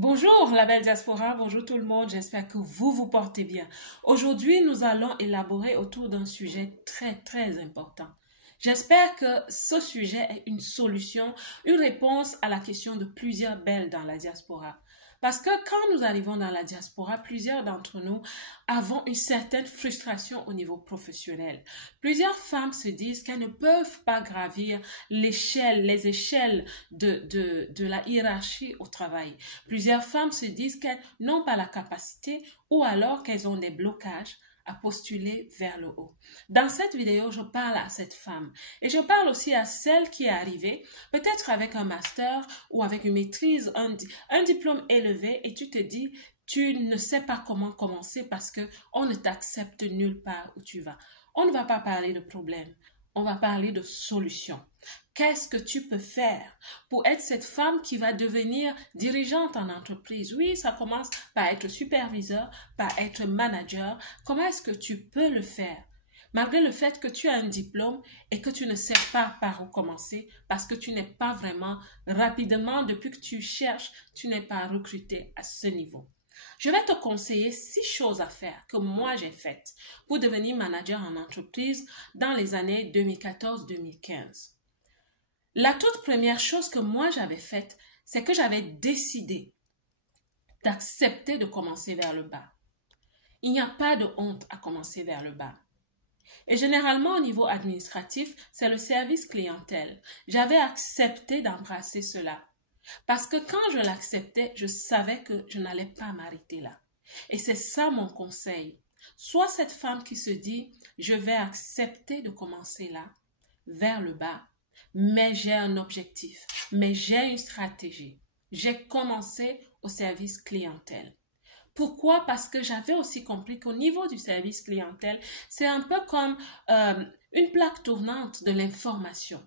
Bonjour la belle diaspora, bonjour tout le monde, j'espère que vous portez bien. Aujourd'hui, nous allons élaborer autour d'un sujet très important. J'espère que ce sujet est une solution, une réponse à la question de plusieurs belles dans la diaspora. Parce que quand nous arrivons dans la diaspora, plusieurs d'entre nous avons une certaine frustration au niveau professionnel. Plusieurs femmes se disent qu'elles ne peuvent pas gravir les échelles de la hiérarchie au travail. Plusieurs femmes se disent qu'elles n'ont pas la capacité ou alors qu'elles ont des blocages à postuler vers le haut. Dans cette vidéo, je parle à cette femme et je parle aussi à celle qui est arrivée, peut-être avec un master ou avec une maîtrise, un diplôme élevé et tu te dis, tu ne sais pas comment commencer parce que on ne t'accepte nulle part où tu vas. On ne va pas parler de problème, on va parler de solutions. Qu'est-ce que tu peux faire pour être cette femme qui va devenir dirigeante en entreprise? Oui, ça commence par être superviseur, par être manager. Comment est-ce que tu peux le faire? Malgré le fait que tu as un diplôme et que tu ne sais pas par où commencer parce que tu n'es pas vraiment rapidement, depuis que tu cherches, tu n'es pas recruté à ce niveau. Je vais te conseiller 6 choses à faire que moi j'ai faites pour devenir manager en entreprise dans les années 2014-2015. La toute première chose que moi j'avais faite, c'est que j'avais décidé d'accepter de commencer vers le bas. Il n'y a pas de honte à commencer vers le bas. Et généralement au niveau administratif, c'est le service clientèle. J'avais accepté d'embrasser cela. Parce que quand je l'acceptais, je savais que je n'allais pas m'arrêter là. Et c'est ça mon conseil. Sois cette femme qui se dit, je vais accepter de commencer là, vers le bas, mais j'ai un objectif, mais j'ai une stratégie. J'ai commencé au service clientèle. Pourquoi? Parce que j'avais aussi compris qu'au niveau du service clientèle, c'est un peu comme une plaque tournante de l'information.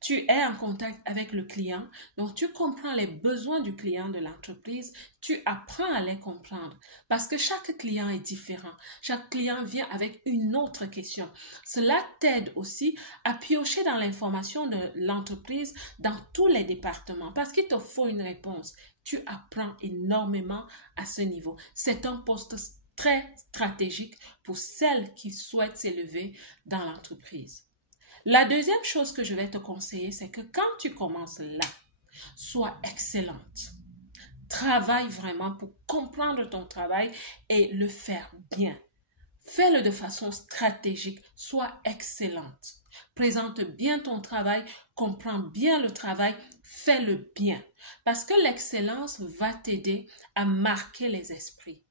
Tu es en contact avec le client, donc tu comprends les besoins du client de l'entreprise, tu apprends à les comprendre parce que chaque client est différent. Chaque client vient avec une autre question. Cela t'aide aussi à piocher dans l'information de l'entreprise dans tous les départements parce qu'il te faut une réponse. Tu apprends énormément à ce niveau. C'est un poste très stratégique pour celles qui souhaitent s'élever dans l'entreprise. La deuxième chose que je vais te conseiller, c'est que quand tu commences là, sois excellente. Travaille vraiment pour comprendre ton travail et le faire bien. Fais-le de façon stratégique, sois excellente. Présente bien ton travail, comprends bien le travail, fais-le bien. Parce que l'excellence va t'aider à marquer les esprits.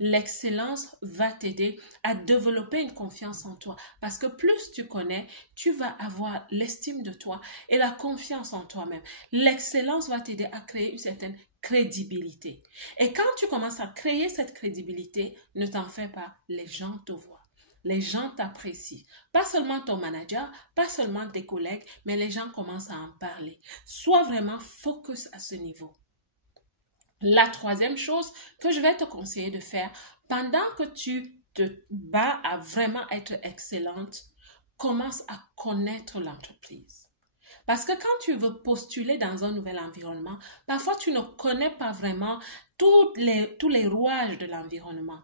L'excellence va t'aider à développer une confiance en toi parce que plus tu connais, tu vas avoir l'estime de toi et la confiance en toi-même. L'excellence va t'aider à créer une certaine crédibilité. Et quand tu commences à créer cette crédibilité, ne t'en fais pas, les gens te voient. Les gens t'apprécient. Pas seulement ton manager, pas seulement tes collègues, mais les gens commencent à en parler. Sois vraiment focus à ce niveau. La troisième chose que je vais te conseiller de faire pendant que tu te bats à vraiment être excellente, commence à connaître l'entreprise. Parce que quand tu veux postuler dans un nouvel environnement, parfois tu ne connais pas vraiment tous les rouages de l'environnement.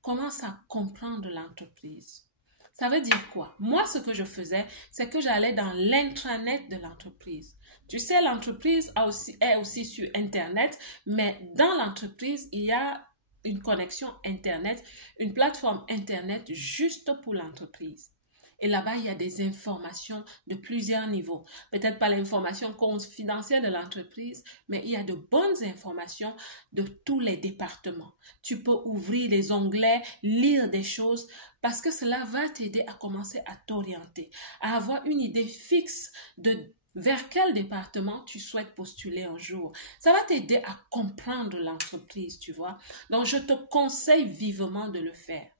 Commence à comprendre l'entreprise. Ça veut dire quoi? Moi, ce que je faisais, c'est que j'allais dans l'intranet de l'entreprise. Tu sais, l'entreprise est aussi sur Internet, mais dans l'entreprise, il y a une connexion Internet, une plateforme Internet juste pour l'entreprise. Et là-bas, il y a des informations de plusieurs niveaux. Peut-être pas l'information confidentielle de l'entreprise, mais il y a de bonnes informations de tous les départements. Tu peux ouvrir les onglets, lire des choses, parce que cela va t'aider à commencer à t'orienter, à avoir une idée fixe de vers quel département tu souhaites postuler un jour. Ça va t'aider à comprendre l'entreprise, tu vois. Donc, je te conseille vivement de le faire.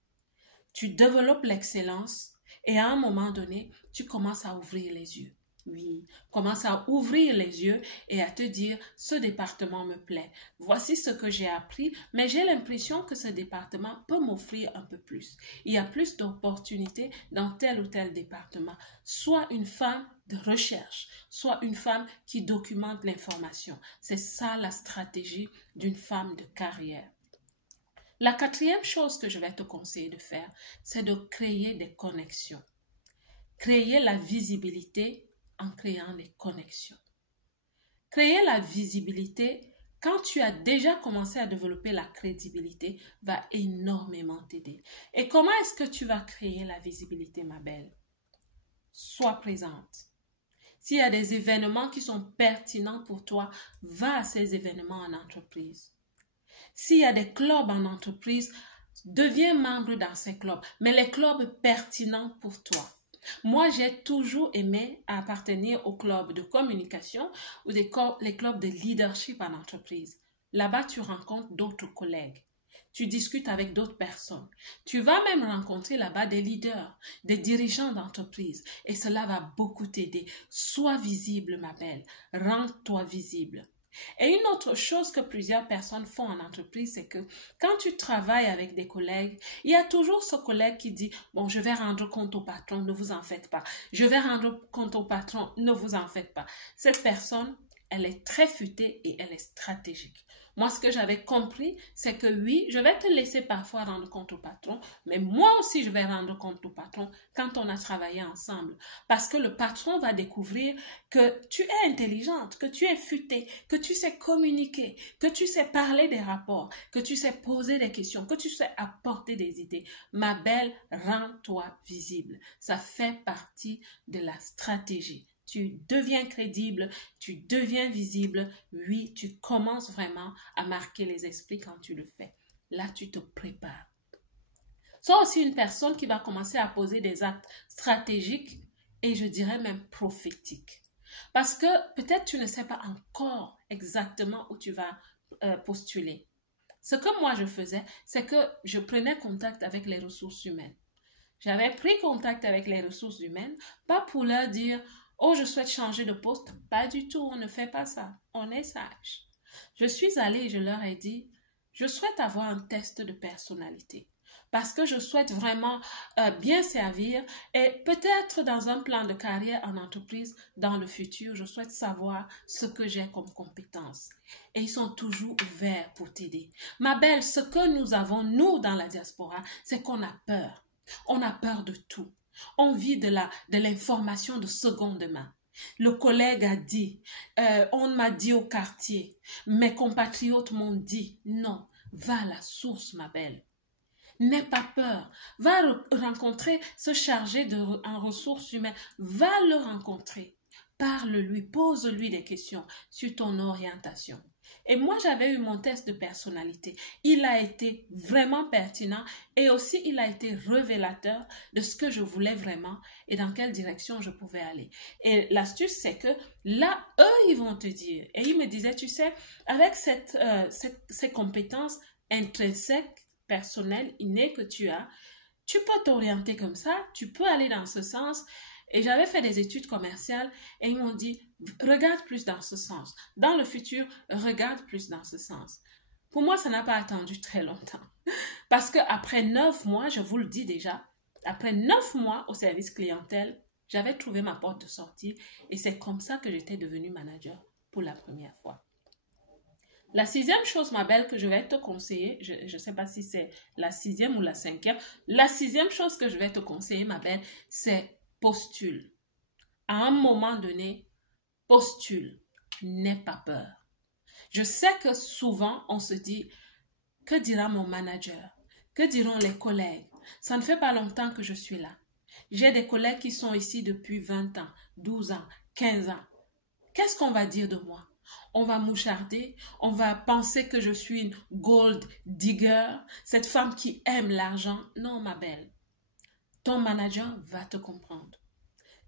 Tu développes l'excellence et à un moment donné, tu commences à ouvrir les yeux. Oui, commence à ouvrir les yeux et à te dire, ce département me plaît. Voici ce que j'ai appris, mais j'ai l'impression que ce département peut m'offrir un peu plus. Il y a plus d'opportunités dans tel ou tel département. Soit une femme de recherche, soit une femme qui documente l'information. C'est ça la stratégie d'une femme de carrière. La quatrième chose que je vais te conseiller de faire, c'est de créer des connexions. Créer la visibilité en créant des connexions. Créer la visibilité, quand tu as déjà commencé à développer la crédibilité, va énormément t'aider. Et comment est-ce que tu vas créer la visibilité, ma belle? Sois présente. S'il y a des événements qui sont pertinents pour toi, va à ces événements en entreprise. S'il y a des clubs en entreprise, deviens membre dans ces clubs, mais les clubs pertinents pour toi. Moi, j'ai toujours aimé appartenir au club de communication ou les clubs de leadership en entreprise. Là-bas, tu rencontres d'autres collègues. Tu discutes avec d'autres personnes. Tu vas même rencontrer là-bas des leaders, des dirigeants d'entreprise. Et cela va beaucoup t'aider. Sois visible, ma belle. Rends-toi visible. Et une autre chose que plusieurs personnes font en entreprise, c'est que quand tu travailles avec des collègues, il y a toujours ce collègue qui dit, bon, je vais rendre compte au patron, ne vous en faites pas. Je vais rendre compte au patron, ne vous en faites pas. Cette personne, elle est très futée et elle est stratégique. Moi, ce que j'avais compris, c'est que oui, je vais te laisser parfois rendre compte au patron, mais moi aussi, je vais rendre compte au patron quand on a travaillé ensemble. Parce que le patron va découvrir que tu es intelligente, que tu es futée, que tu sais communiquer, que tu sais parler des rapports, que tu sais poser des questions, que tu sais apporter des idées. Ma belle, rends-toi visible. Ça fait partie de la stratégie. Tu deviens crédible, tu deviens visible. Oui, tu commences vraiment à marquer les esprits quand tu le fais. Là, tu te prépares. Sois aussi une personne qui va commencer à poser des actes stratégiques et je dirais même prophétiques. Parce que peut-être tu ne sais pas encore exactement où tu vas postuler. Ce que moi je faisais, c'est que je prenais contact avec les ressources humaines. J'avais pris contact avec les ressources humaines, pas pour leur dire oh, je souhaite changer de poste. Pas du tout, on ne fait pas ça. On est sage. Je suis allée et je leur ai dit, je souhaite avoir un test de personnalité parce que je souhaite vraiment bien servir et peut-être dans un plan de carrière en entreprise dans le futur, je souhaite savoir ce que j'ai comme compétences. Et ils sont toujours ouverts pour t'aider. Ma belle, ce que nous avons, nous, dans la diaspora, c'est qu'on a peur. On a peur de tout. On vit de l'information de seconde main. Le collègue a dit, on m'a dit au quartier, mes compatriotes m'ont dit, non, va à la source, ma belle. N'aie pas peur, va rencontrer ce chargé en ressources humaines, va le rencontrer, parle-lui, pose-lui des questions sur ton orientation. Et moi, j'avais eu mon test de personnalité. Il a été vraiment pertinent et aussi il a été révélateur de ce que je voulais vraiment et dans quelle direction je pouvais aller. Et l'astuce, c'est que là, eux, ils vont te dire. Et ils me disaient, tu sais, avec ces compétences intrinsèques, personnelles, innées que tu as, tu peux t'orienter comme ça, tu peux aller dans ce sens. Et j'avais fait des études commerciales et ils m'ont dit, regarde plus dans ce sens. Dans le futur, regarde plus dans ce sens. Pour moi, ça n'a pas attendu très longtemps. Parce qu'après 9 mois, je vous le dis déjà, après 9 mois au service clientèle, j'avais trouvé ma porte de sortie et c'est comme ça que j'étais devenue manager pour la première fois. La sixième chose, ma belle, que je vais te conseiller, je ne sais pas si c'est la sixième ou la cinquième, la sixième chose que je vais te conseiller, ma belle, c'est postule. À un moment donné, postule. N'aie pas peur. Je sais que souvent, on se dit, que dira mon manager? Que diront les collègues? Ça ne fait pas longtemps que je suis là. J'ai des collègues qui sont ici depuis 20 ans, 12 ans, 15 ans. Qu'est-ce qu'on va dire de moi? On va moucharder, on va penser que je suis une gold digger, cette femme qui aime l'argent. Non, ma belle. Ton manager va te comprendre.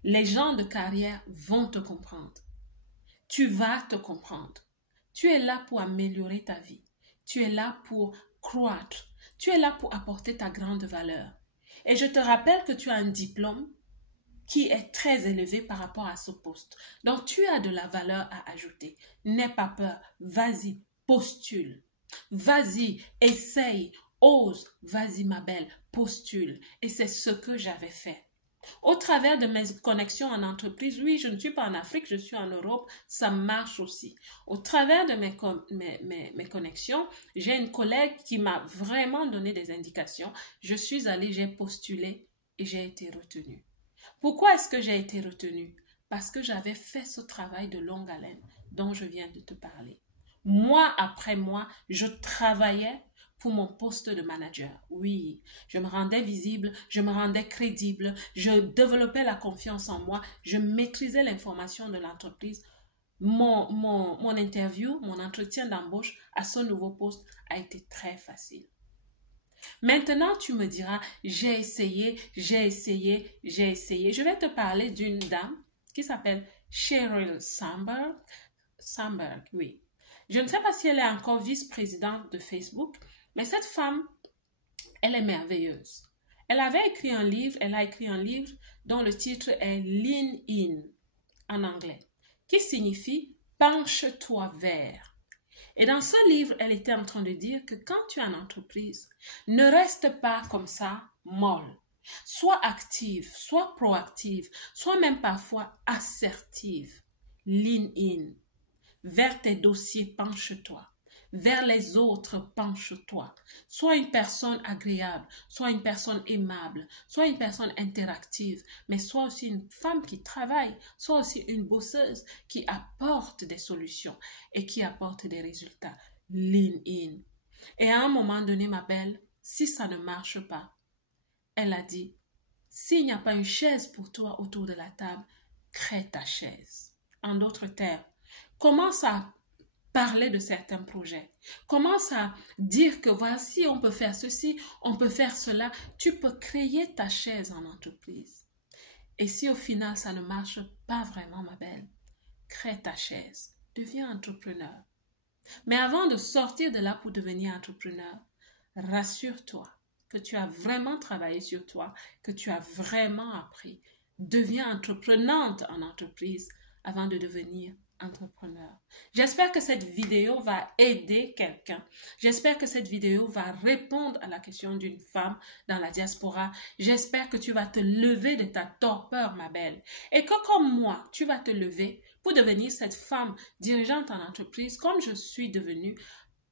Les gens de carrière vont te comprendre. Tu vas te comprendre. Tu es là pour améliorer ta vie. Tu es là pour croître. Tu es là pour apporter ta grande valeur. Et je te rappelle que tu as un diplôme qui est très élevé par rapport à ce poste. Donc, tu as de la valeur à ajouter. N'aie pas peur. Vas-y, postule. Vas-y, essaye, ose. Vas-y, ma belle, postule. Et c'est ce que j'avais fait. Au travers de mes connexions en entreprise, oui, je ne suis pas en Afrique, je suis en Europe, ça marche aussi. Au travers de mes connexions, j'ai une collègue qui m'a vraiment donné des indications. Je suis allée, j'ai postulé et j'ai été retenue. Pourquoi est-ce que j'ai été retenue? Parce que j'avais fait ce travail de longue haleine dont je viens de te parler. Mois après mois, je travaillais pour mon poste de manager. Oui, je me rendais visible, je me rendais crédible, je développais la confiance en moi, je maîtrisais l'information de l'entreprise. Mon interview, mon entretien d'embauche à ce nouveau poste a été très facile. Maintenant, tu me diras, j'ai essayé, j'ai essayé, j'ai essayé. Je vais te parler d'une dame qui s'appelle Sheryl Sandberg, oui. Je ne sais pas si elle est encore vice-présidente de Facebook, mais cette femme, elle est merveilleuse. Elle a écrit un livre dont le titre est Lean In en anglais, qui signifie penche-toi vers. Et dans ce livre, elle était en train de dire que quand tu es en entreprise, ne reste pas comme ça, molle. Sois active, sois proactive, sois même parfois assertive. Lean in. Vers tes dossiers, penche-toi. Vers les autres, penche-toi. Sois une personne agréable, sois une personne aimable, sois une personne interactive, mais sois aussi une femme qui travaille, sois aussi une bosseuse qui apporte des solutions et qui apporte des résultats. Lean in. Et à un moment donné, ma belle, si ça ne marche pas, elle a dit, s'il n'y a pas une chaise pour toi autour de la table, crée ta chaise. En d'autres termes, commence à parler de certains projets. Commence à dire que voici, on peut faire ceci, on peut faire cela. Tu peux créer ta chaise en entreprise. Et si au final, ça ne marche pas vraiment, ma belle, crée ta chaise. Deviens entrepreneur. Mais avant de sortir de là pour devenir entrepreneur, rassure-toi que tu as vraiment travaillé sur toi, que tu as vraiment appris. Deviens entreprenante en entreprise avant de devenir entrepreneur. J'espère que cette vidéo va aider quelqu'un. J'espère que cette vidéo va répondre à la question d'une femme dans la diaspora. J'espère que tu vas te lever de ta torpeur, ma belle. Et que comme moi, tu vas te lever pour devenir cette femme dirigeante en entreprise comme je suis devenue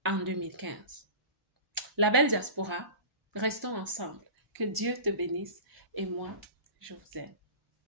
en 2015. La belle diaspora, restons ensemble. Que Dieu te bénisse et moi, je vous aime.